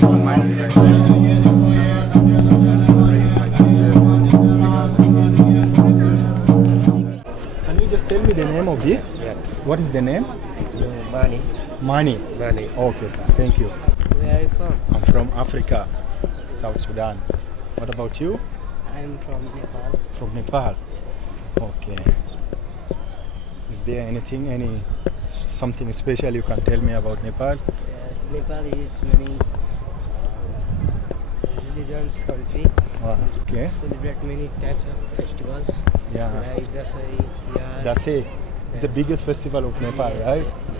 Can you just tell me the name of this? Yes. What is the name? Mani. Mani. Mani. Okay, sir. Thank you. Where are you from? I'm from Africa, South Sudan. What about you? I'm from Nepal. From Nepal. Okay. Is there anything, something special you can tell me about Nepal? Yes, Nepal is many religions country. Okay. Celebrate many types of festivals. Yeah. Like Dasai, Yar. Dasai is the biggest festival of Nepal, Yes, right? yes, yes.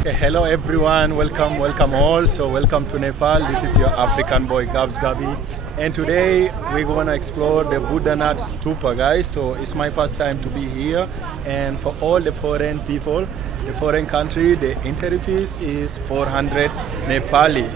Okay, hello everyone, welcome all. So welcome to Nepal. This is your African boy Gabs Gabi, and today we're gonna explore the Boudha Stupa, guys. So it's my first time to be here, and for all the foreign people, the foreign country, the entry fees is 400 Nepali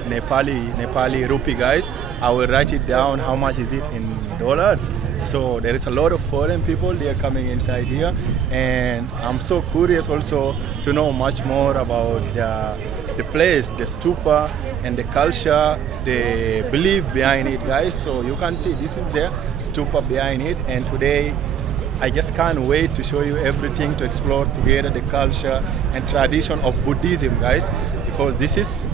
rupee, guys. I will write it down. How much is it in dollars? So there is a lot of foreign people, they are coming inside here, and I'm so curious also to know much more about the place, the stupa, and the culture, the belief behind it, guys. So you can see this is the stupa behind it, and today I just can't wait to show you everything, to explore together the culture and tradition of Buddhism, guys, because this is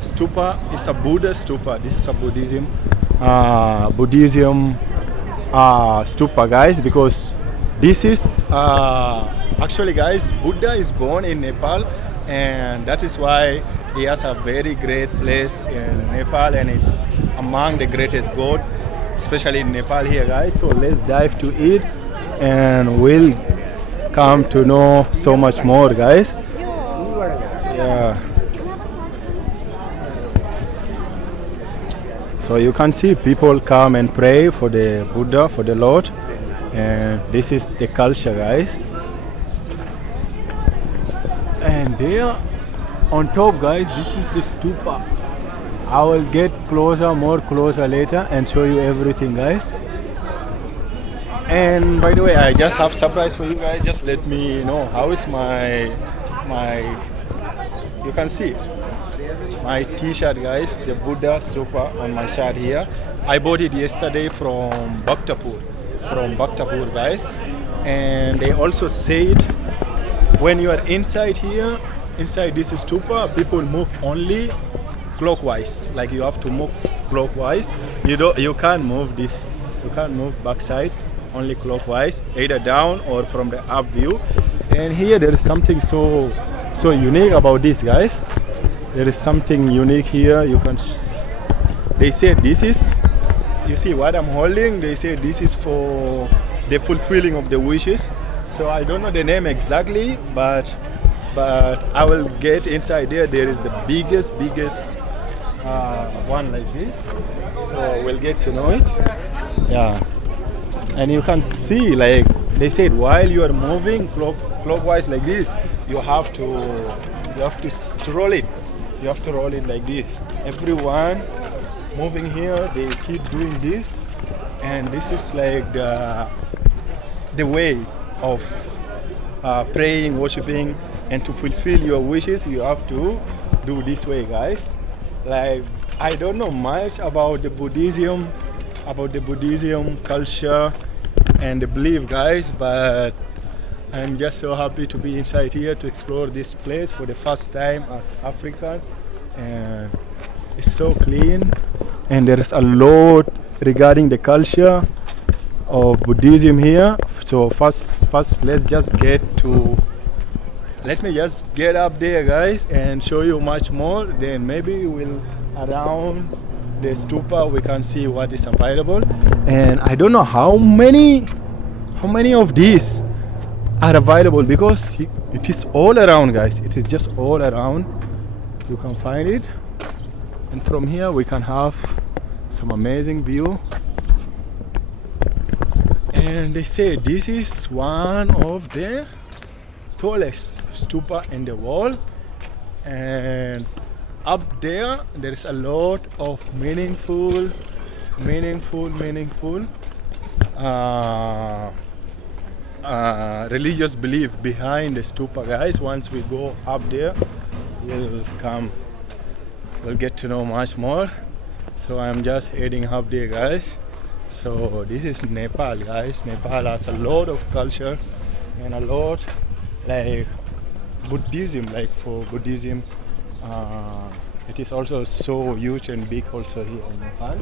stupa, it's a Boudha Stupa. This is a Buddhism stupa, guys, because this is actually, guys, Buddha is born in Nepal, and that is why he has a very great place in Nepal, and is among the greatest god, especially in Nepal here, guys. So let's dive to it, and we'll come to know so much more, guys. Yeah. So you can see people come and pray for the Buddha, for the Lord, and this is the culture, guys. And there on top, guys, this is the stupa. I will get more closer later and show you everything, guys. And by the way, I just have surprise for you guys. Just let me know how is my you can see my t-shirt, guys, the Boudha Stupa on my shirt here. I bought it yesterday from Bhaktapur, guys. And they also said when you are inside here, inside this stupa, people move only clockwise. Like you have to move clockwise. You can't move this. You can't move backside. Only clockwise, either down or from the up view. And here there is something so unique about this, guys. There is something unique here. They say this is, you see what I'm holding, they say this is for the fulfilling of the wishes. So I don't know the name exactly, but I will get inside there. There is the biggest one like this. So we'll get to know it. Yeah. And you can see, like they said, while you are moving clockwise like this, you have to roll it. You have to roll it like this. Everyone moving here, they keep doing this, and this is like the way of praying, worshiping, and to fulfill your wishes. You have to do this way, guys. Like, I don't know much about the Buddhism culture and the belief, guys, but I'm just so happy to be inside here to explore this place for the first time as African, and it's so clean, and there is a lot regarding the culture of Buddhism here. So first let me just get up there, guys, and show you much more. Then maybe we'll around the stupa we can see what is available. And I don't know how many of these are available, because it is all around, guys. It is just all around. You can find it, and from here we can have some amazing view. And they say this is one of the tallest stupa in the world, and up there is a lot of meaningful religious belief behind the stupa, guys. Once we go up there, we'll get to know much more. So I'm just heading up there, guys. So this is Nepal, guys. Nepal has a lot of culture and a lot like Buddhism. Like for Buddhism, it is also so huge and big also here in Nepal.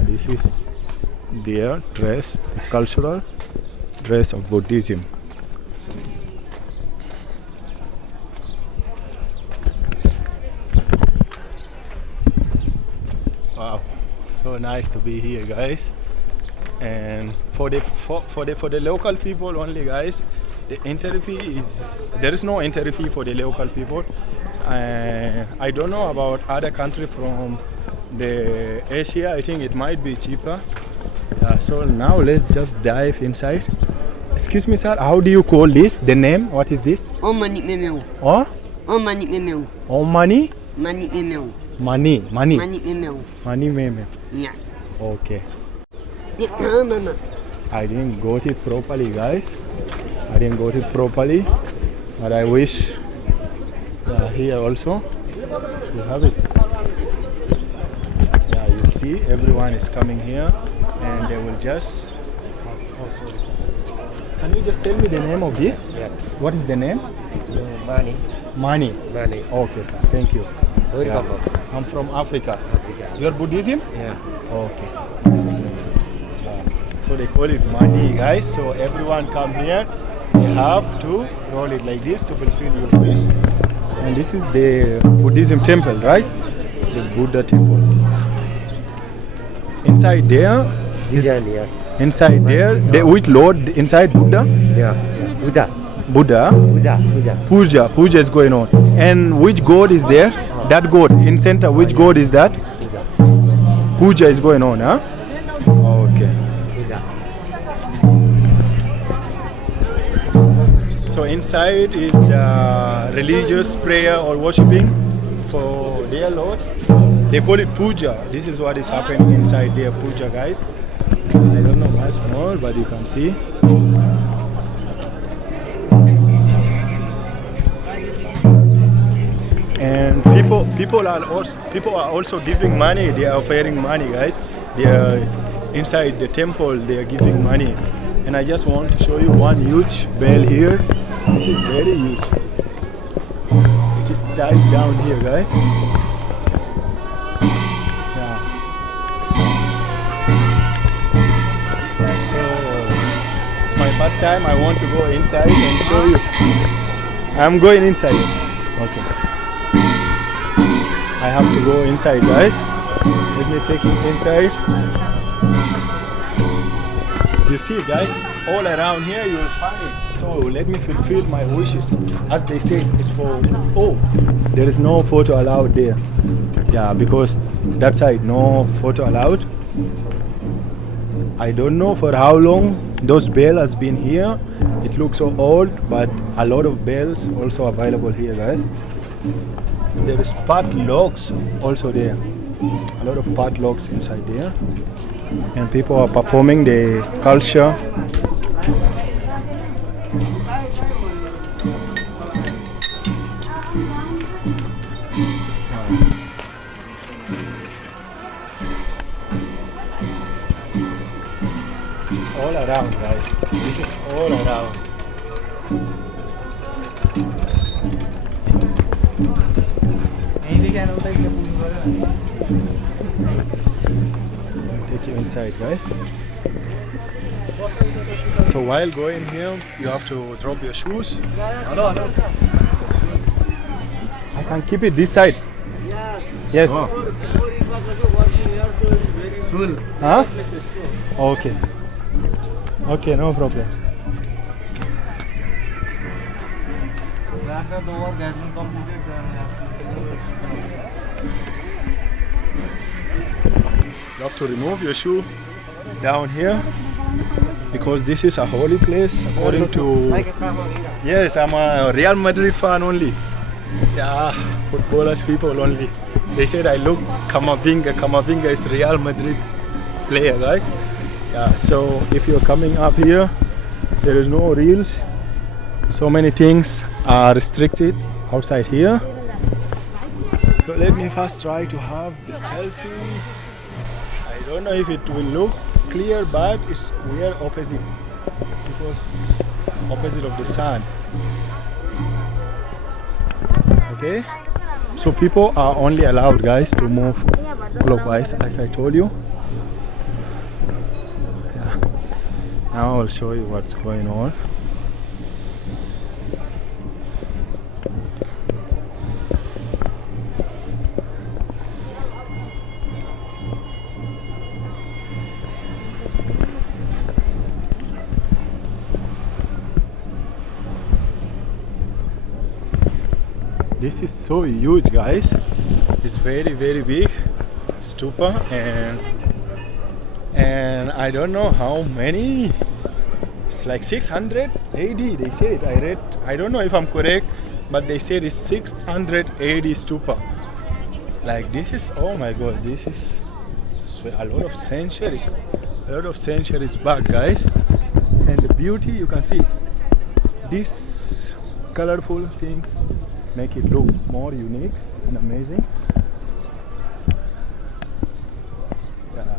This is their dress, the cultural dress of Buddhism. Wow, so nice to be here, guys. And for the local people only, guys, the entry fee is there is no entry fee for the local people. I don't know about other countries from the Asia. I think it might be cheaper. Yeah, so now let's just dive inside. Excuse me, sir, how do you call this? The name? What is this? Money memeu. Oh? Money memeu. Oh, money? Money memeu. Money. Money memeu. Money meme. Yeah. Okay. Yeah, mama. I didn't got it properly, guys. I didn't got it properly, but I wish here also you have it. Yeah, you see, everyone is coming here, and they will just. Oh, sorry. Can you just tell me the name of this? Yes. What is the name? Money. Money. Money. Okay, sir. Thank you. Where you Yeah. come from? I'm from Africa. Africa. You're Buddhism? Yeah. Okay. So they call it money, guys. So everyone come here. You have to roll it like this to fulfill your wish. And this is the Buddhism temple, right? The Buddha temple. Inside there, Yes. inside there, which Lord inside Buddha? Yeah. Buddha. Buddha. Puja. Puja is going on. And which god is there? That god in center. Which god is that? Puja is going on, huh? Okay. So inside is the religious prayer or worshipping for their Lord. They call it puja. This is what is happening inside their puja, guys. I don't know much more, but you can see. And people are also giving money. They are offering money, guys. They are inside the temple. They are giving money. And I just want to show you one huge bell here. This is very huge. It is tied down here, guys. Yeah. So it's my first time. I want to go inside and show you. I'm going inside. Okay. I have to go inside, guys. Let me take it inside. You see, guys, all around here you will find it. So let me fulfill my wishes. As they say, it's for, there is no photo allowed there. Yeah, because that side, no photo allowed. I don't know for how long those bell has been here. It looks so old, but a lot of bells also available here, guys. There is padlocks also there. A lot of padlocks inside there. And people are performing the culture. It's all around, guys. This is all around. Take you inside, guys. So while going here, you have to drop your shoes. I can keep it this side. Yes. Huh? Okay. Okay, no problem. You have to remove your shoe down here because this is a holy place according to... Yes, I'm a Real Madrid fan only. Yeah, footballers people only. They said I look Kamavinga. Kamavinga is Real Madrid player, guys. Yeah, so if you're coming up here, there is no reels. So many things are restricted outside here. So let me first try to have the selfie. I don't know if it will look clear, but we are opposite, because opposite of the sun. Okay, so people are only allowed, guys, to move clockwise, as I told you. Yeah. Now I'll show you what's going on. This is so huge, guys. It's very, very big stupa, and I don't know how many. It's like 600 AD, they said. I read, I don't know if I'm correct, but they said it's 600 AD stupa. Like, this is, oh my god, this is a lot of centuries back, guys. And the beauty, you can see these colorful things make it look more unique and amazing. Yeah,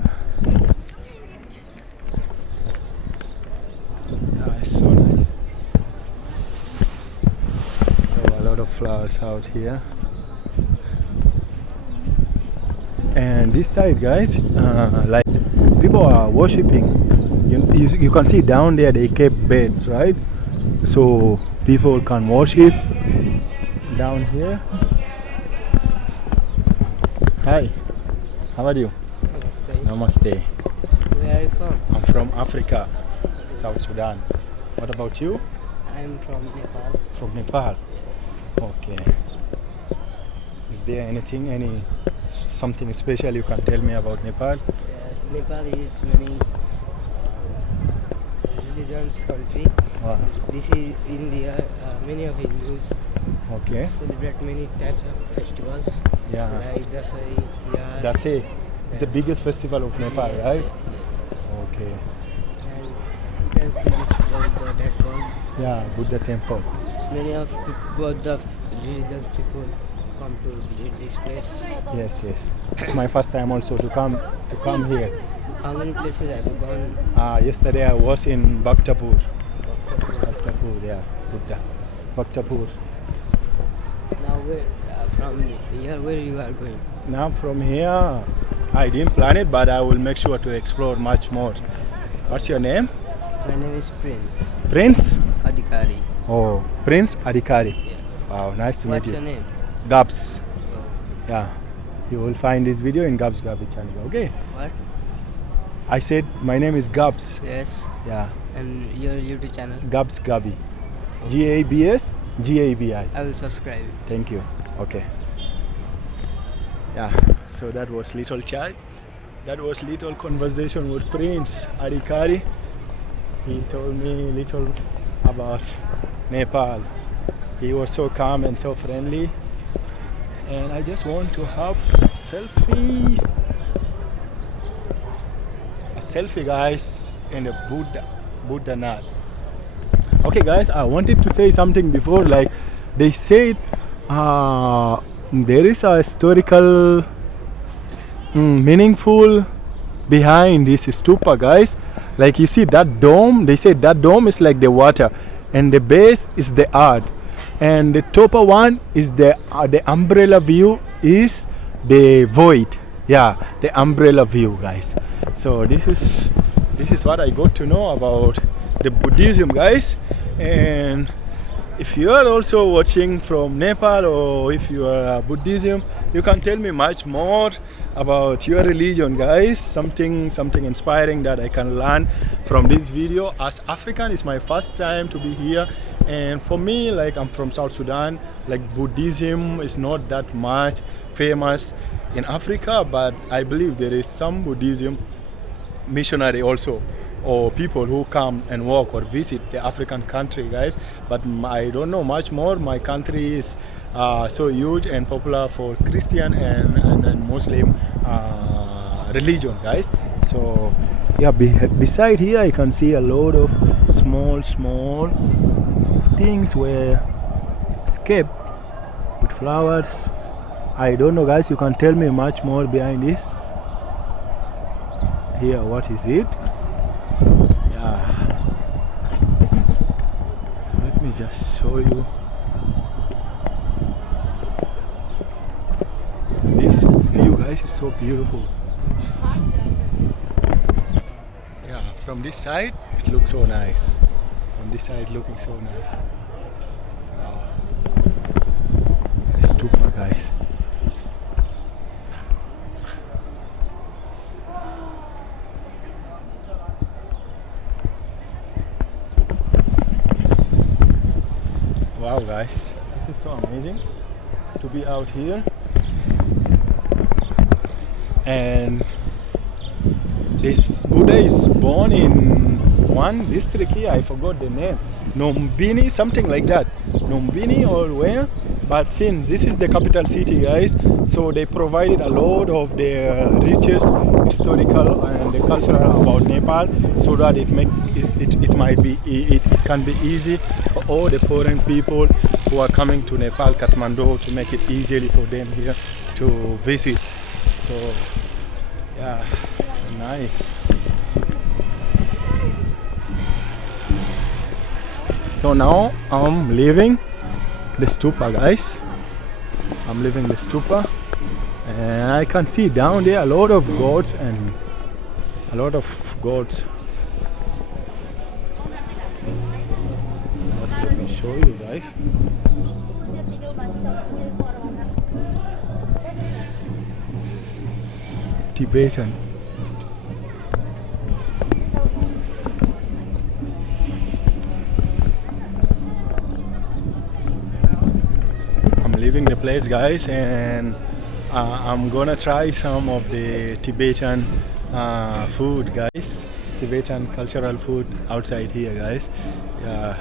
it's so nice. So a lot of flowers out here. And this side, guys, like people are worshipping. You can see down there they kept beds, right? So people can worship down here. Hi, how are you? Namaste. Namaste. Where are you from? I'm from Africa, South Sudan. What about you? I'm from Nepal. From Nepal. Okay. Is there anything, something special you can tell me about Nepal? Yes, Nepal is many religions country. Wow. This is India. Many of Hindus Okay. celebrate many types of festivals. Yeah. Like Dasai, Yar. Dasai is the biggest festival of Nepal, Yes, right? yes, yes. Okay. And you can see this Boudha temple. Yeah, Buddha temple. Many of both the religious people come to visit this place. Yes, yes. It's my first time also to come here. How many places have you gone? Yesterday I was in Bhaktapur. Bhaktapur. Bhaktapur, yeah, Buddha. Bhaktapur. Now from here where you are going? Now from here, I didn't plan it, but I will make sure to explore much more. What's your name? My name is Prince Prince? Adhikari. Oh, Prince Adhikari. Yes. Wow, nice to What's meet your you. name? Gabs. Oh, Yeah. You will find this video in Gabs Gabi channel, okay? what? I said my name is Gabs. Yes. Yeah. And your YouTube channel? Gabs Gabi. Gabs Gabi. I will subscribe. Thank you. Okay. Yeah. So that was little chat. That was little conversation with Prince Adhikari. He told me little about Nepal. He was so calm and so friendly. And I just want to have a selfie. A selfie, guys, in a boudhanath. Okay, guys, I wanted to say something before. Like they said, there is a historical, meaningful behind this stupa, guys. Like you see that dome. They said that dome is like the water, and the base is the earth, and the topper one is the umbrella view is the void. Yeah, the umbrella view, guys. So this is what I got to know about the Buddhism, guys. And if you are also watching from Nepal, or if you are Buddhism, you can tell me much more about your religion, guys. Something inspiring that I can learn from this video. As African, it's my first time to be here, and for me, like, I'm from South Sudan, like Buddhism is not that much famous in Africa, but I believe there is some Buddhism missionary also or people who come and walk or visit the African country, guys. But I don't know much more. My country is so huge and popular for Christian and Muslim religion, guys. So yeah, beside here I can see a lot of small things where escape with flowers. I don't know, guys, you can tell me much more behind this. Here, what is it? Yeah, let me just show you. This view, guys, is so beautiful. Yeah, from this side it looks so nice. From this side looking so nice. Wow. The stupa, guys. Wow, guys, this is so amazing to be out here. And this Buddha is born in one district here, I forgot the name, Nombini, something like that, Nombini or where. But since this is the capital city, guys, so they provided a lot of the richest historical and the cultural about Nepal, so that it can be easy for all the foreign people who are coming to Nepal, Kathmandu, to make it easily for them here to visit. So yeah, it's nice. So now I'm leaving the stupa, guys. I'm leaving the stupa, and I can see down there a lot of goats and a lot of goats. Just let me show you, guys. Tibetan. I'm leaving the place, guys, and I'm gonna try some of the Tibetan food, guys. Tibetan cultural food outside here, guys. Yeah.